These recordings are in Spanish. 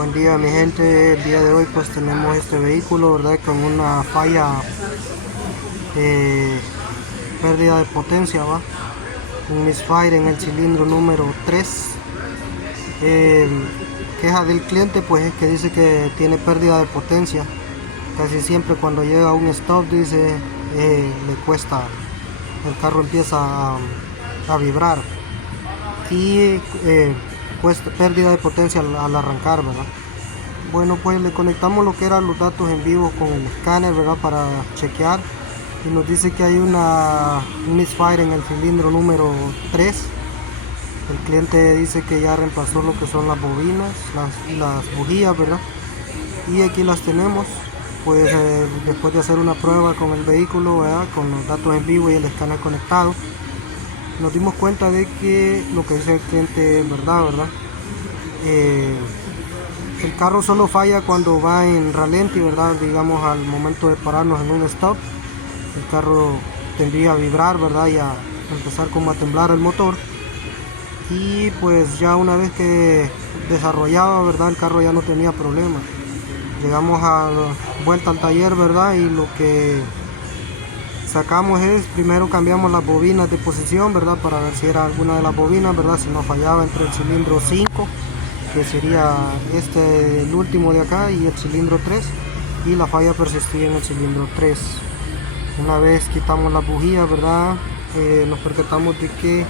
Buen día mi gente, el día de hoy pues tenemos este vehículo, ¿verdad? Con una falla, pérdida de potencia, ¿va? Un misfire en el cilindro número 3. Queja del cliente pues es que dice que tiene pérdida de potencia. Casi siempre cuando llega a un stop dice le cuesta, el carro empieza a vibrar y cuesta pérdida de potencia al arrancar, ¿verdad? Bueno, pues le conectamos lo que eran los datos en vivo con el escáner, ¿verdad? Para chequear, y nos dice que hay un misfire en el cilindro número 3. El cliente dice que ya reemplazó lo que son las bobinas, las bujías, ¿verdad? Y aquí las tenemos. Pues después de hacer una prueba con el vehículo, ¿verdad? Con los datos en vivo y el escáner conectado, nos dimos cuenta de que lo que dice el cliente es verdad, ¿verdad? El carro solo falla cuando va en ralenti, ¿verdad? Digamos, al momento de pararnos en un stop, el carro tendría a vibrar, ¿verdad? Y a empezar como a temblar el motor. Y pues ya una vez que desarrollaba, ¿verdad? El carro ya no tenía problema. Llegamos a vuelta al taller, ¿verdad? Y lo que sacamos es, primero cambiamos las bobinas de posición, ¿verdad? Para ver si era alguna de las bobinas, ¿verdad? Si no fallaba entre el cilindro 5, que sería el último de acá, y el cilindro 3, y la falla persistía en el cilindro 3. Una vez quitamos la bujía, ¿verdad? Nos percatamos de que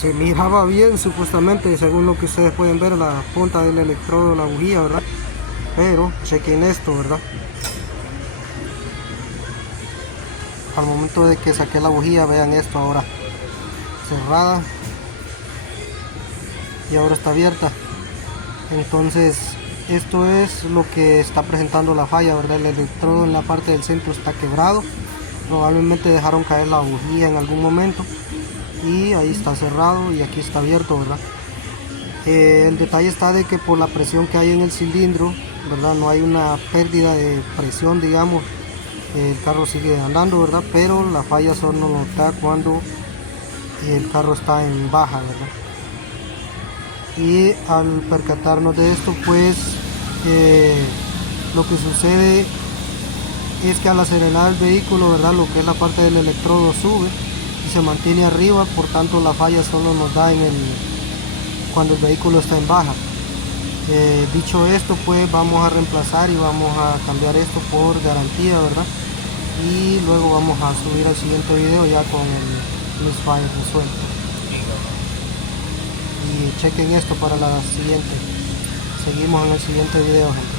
se miraba bien supuestamente, según lo que ustedes pueden ver, la punta del electrodo de la bujía, ¿verdad? Pero chequen esto, ¿verdad? Al momento de que saqué la bujía, vean esto ahora, cerrada, y ahora está abierta. Entonces esto es lo que está presentando la falla, ¿verdad? El electrodo en la parte del centro está quebrado, probablemente dejaron caer la bujía en algún momento, y ahí está cerrado y aquí está abierto, ¿verdad? El detalle está de que por la presión que hay en el cilindro, ¿verdad? No hay una pérdida de presión, digamos. El carro sigue andando, ¿verdad? Pero la falla solo nos da cuando el carro está en baja, ¿verdad? Y al percatarnos de esto, pues lo que sucede es que al acelerar el vehículo, ¿verdad? Lo que es la parte del electrodo sube y se mantiene arriba, por tanto la falla solo nos da cuando el vehículo está en baja. Dicho esto, pues vamos a reemplazar y vamos a cambiar esto por garantía, ¿verdad? Y luego vamos a subir al siguiente video ya con el misfire resuelto. Y chequen esto para la siguiente. Seguimos en el siguiente video, gente.